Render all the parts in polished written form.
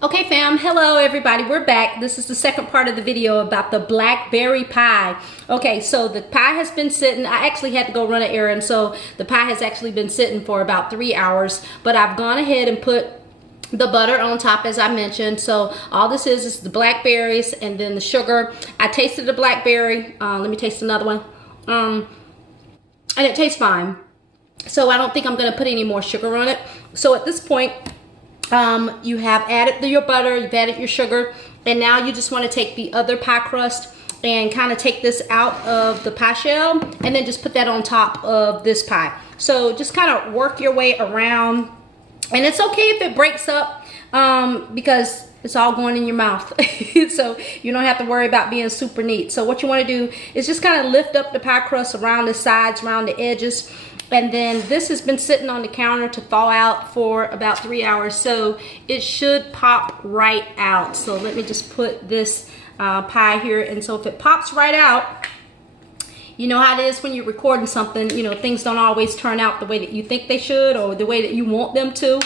Okay fam, hello everybody, we're back. This is the second part of the video about the blackberry pie. Okay, so the pie has been sitting. I actually had to go run an errand, so the pie has actually been sitting for about 3 hours, but I've gone ahead and put the butter on top as I mentioned. So all this is the blackberries and then the sugar. I tasted the blackberry. Let me taste another one. And it tastes fine. So I don't think I'm gonna put any more sugar on it. So at this point, you have added your butter, you've added your sugar, and now you just want to take the other pie crust and kind of take this out of the pie shell and then just put that on top of this pie. So just kind of work your way around, and it's okay if it breaks up because it's all going in your mouth. So you don't have to worry about being super neat. So what you want to do is just kind of lift up the pie crust around the sides, around the edges. And then this has been sitting on the counter to thaw out for about 3 hours, so it should pop right out. So let me just put this pie here, and so if it pops right out, you know how it is when you're recording something, you know, things don't always turn out the way that you think they should or the way that you want them to,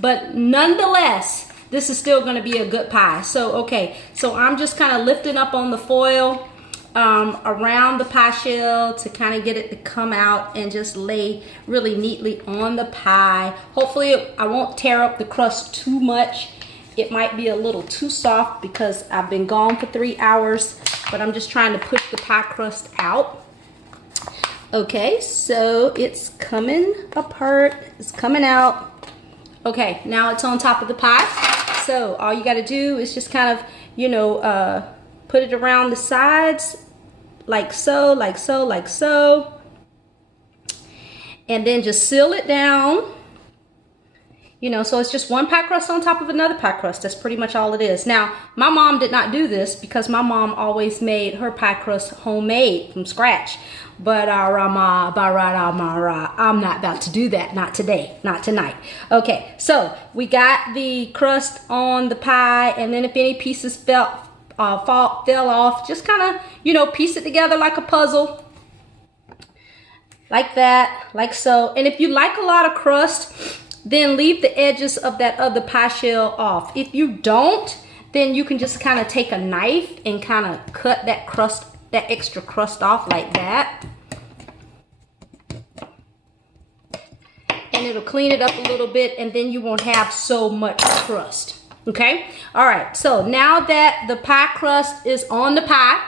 but nonetheless, this is still going to be a good pie. So okay, so I'm just kind of lifting up on the foil around the pie shell to kind of get it to come out and just lay really neatly on the pie. Hopefully I won't tear up the crust too much. It might be a little too soft because I've been gone for 3 hours, but I'm just trying to push the pie crust out. Okay, so it's coming apart, it's coming out. Okay, now it's on top of the pie. So all you got to do is just kind of, you know, put it around the sides like so, like so, like so. And then just seal it down. You know, so it's just one pie crust on top of another pie crust. That's pretty much all it is. Now, my mom did not do this because my mom always made her pie crust homemade from scratch. But I'm not about to do that. Not today, not tonight. Okay, so we got the crust on the pie, and then if any pieces fell off, just kind of, you know, piece it together like a puzzle, like that, like so. And if you like a lot of crust, then leave the edges of that other pie shell off. If you don't, then you can just kind of take a knife and kind of cut that crust, that extra crust off like that, and it'll clean it up a little bit, and then you won't have so much crust. Okay, all right, so now that the pie crust is on the pie,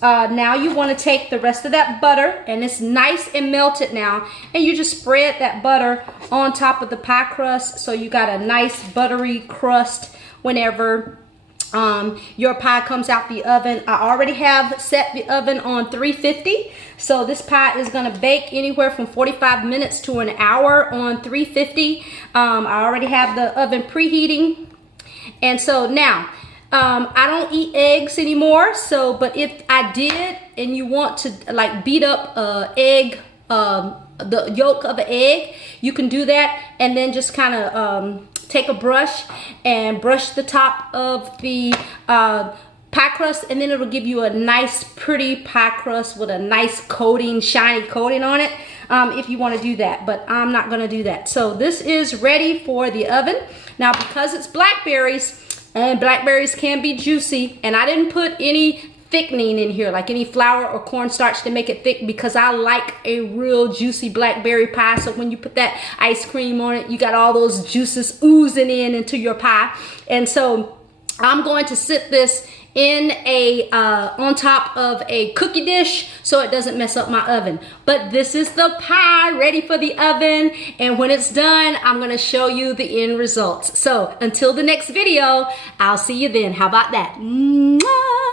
now you want to take the rest of that butter, and it's nice and melted now, and you just spread that butter on top of the pie crust, so you got a nice buttery crust whenever your pie comes out the oven. I already have set the oven on 350, so this pie is going to bake anywhere from 45 minutes to an hour on 350. I already have the oven preheating. And so now, I don't eat eggs anymore. So, but if I did, and you want to like beat up egg, the yolk of an egg, you can do that, and then just kind of take a brush and brush the top of the pie crust, and then it'll give you a nice, pretty pie crust with a nice coating, shiny coating on it. If you want to do that, but I'm not going to do that. So this is ready for the oven. Now, because it's blackberries, and blackberries can be juicy, and I didn't put any thickening in here, like any flour or cornstarch to make it thick, because I like a real juicy blackberry pie. So when you put that ice cream on it, you got all those juices oozing into your pie. And so I'm going to sit this in a on top of a cookie dish so it doesn't mess up my oven. But this is the pie ready for the oven, and when it's done, I'm gonna show you the end results. So until the next video, I'll see you then. How about that? Mwah!